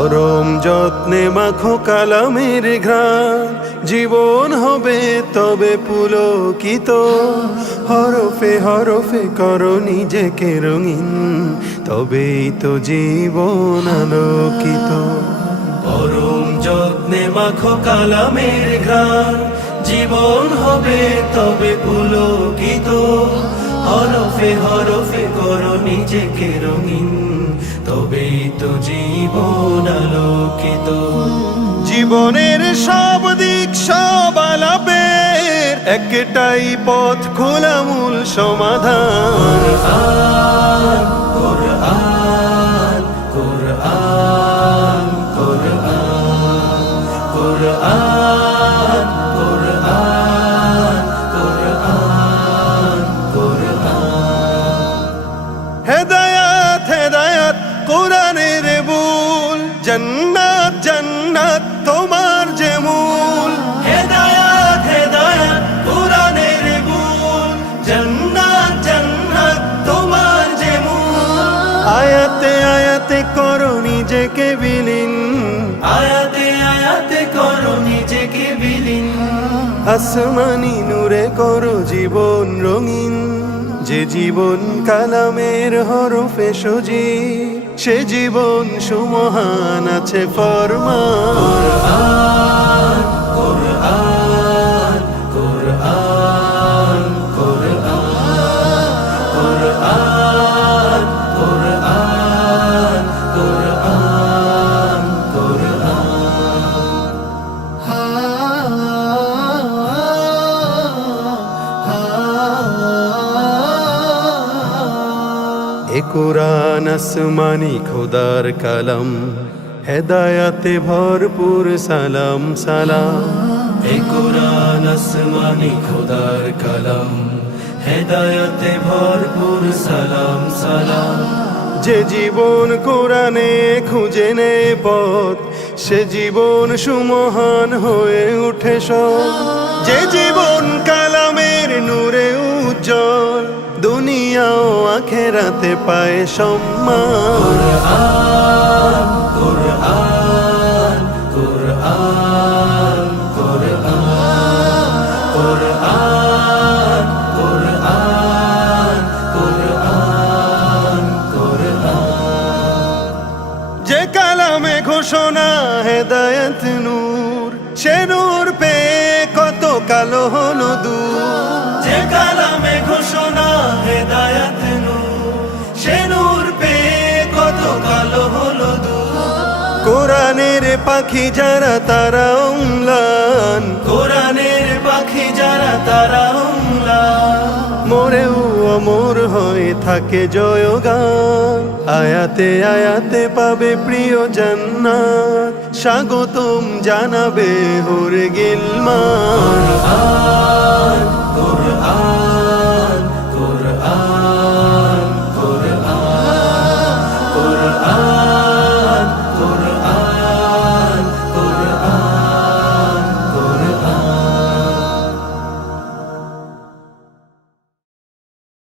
পরম যত্নে মাখো কালামের ঘ্রাণ, জীবন হবে তবে পুলকিত। হরফে হরফে করো নিজেকে রঙিন, তবেই তো জীবন আলোকিত। পরম যত্নে মাখো কালামের ঘ্রাণ, জীবন হবে তবে পুলকিত। হরফে হরফে করো নিজেকে রঙিন, তবেই তো জীবন আলোকিত। জীবনের সব দিক সব আলাপের একটাই পথ, খোলা মূল সমাধান। কোরআন কোরআন কোরআন কোরআন কোরআন কোরআন কোরআন। হেদায়াত হেদায়াত কোরআনের বুল, জান্নাত জান্নাত তোমার যে মূল। হেদায়াত হেদায়াত কোরআনের বুল, জান্নাত জান্নাত তোমার যে মূল। আয়াতে আয়াতে করো নিজেকে বিলীন, আয়াতে আয়াতে করো নিজেকে বিলীন। আসমানি নূরে করো জীবন রঙিন, যে জীবন কালামের হরফে সজীব, সে জীবন সুমহান আছে ফরমান। কোরআন কোরআন কোরআন কোরআন কোরআন কোরআন কোরআন। এ কোরআন আসমানি খোদার কালাম, হেদায়াতে ভরপুর সালাম সালাম। এ কোরআন আসমানি খোদার কালাম, হেদায়াতে ভরপুর সালাম সালাম। যে জীবন কোরআনে খুঁজে নে পথ, সে জীবন সুমহান হয়ে উঠে সৎ। যে জীবন কালামের নূরে উজ্জ্বল, দুনিয়া ও আখেরাতে পায় সম্মান। কোরআন কোরআন কোরআন কোরআন কোরআন কোরআন কোরআন। যে কালামে ঘোষণা হেদায়েত নূর, সে নূর পেয়ে কত কালো হলো দূর। যে কালামে ঘোষণা হেদায়েত নূর, সে নূর পেয়ে কত কালো হলো দূর। কোরআনের পাখি যারা তারা অম্লান, কোরআনের পাখি যারা তারা অম্লান। মোরেও অমর হয়ে থাকে জয়গান, আয়াতে আয়াতে পাবে প্রিয় জান্নাত। স্বাগতম জানাবে হুরে গিলমান। কোরআন কোরআন কোরআন কোরআন।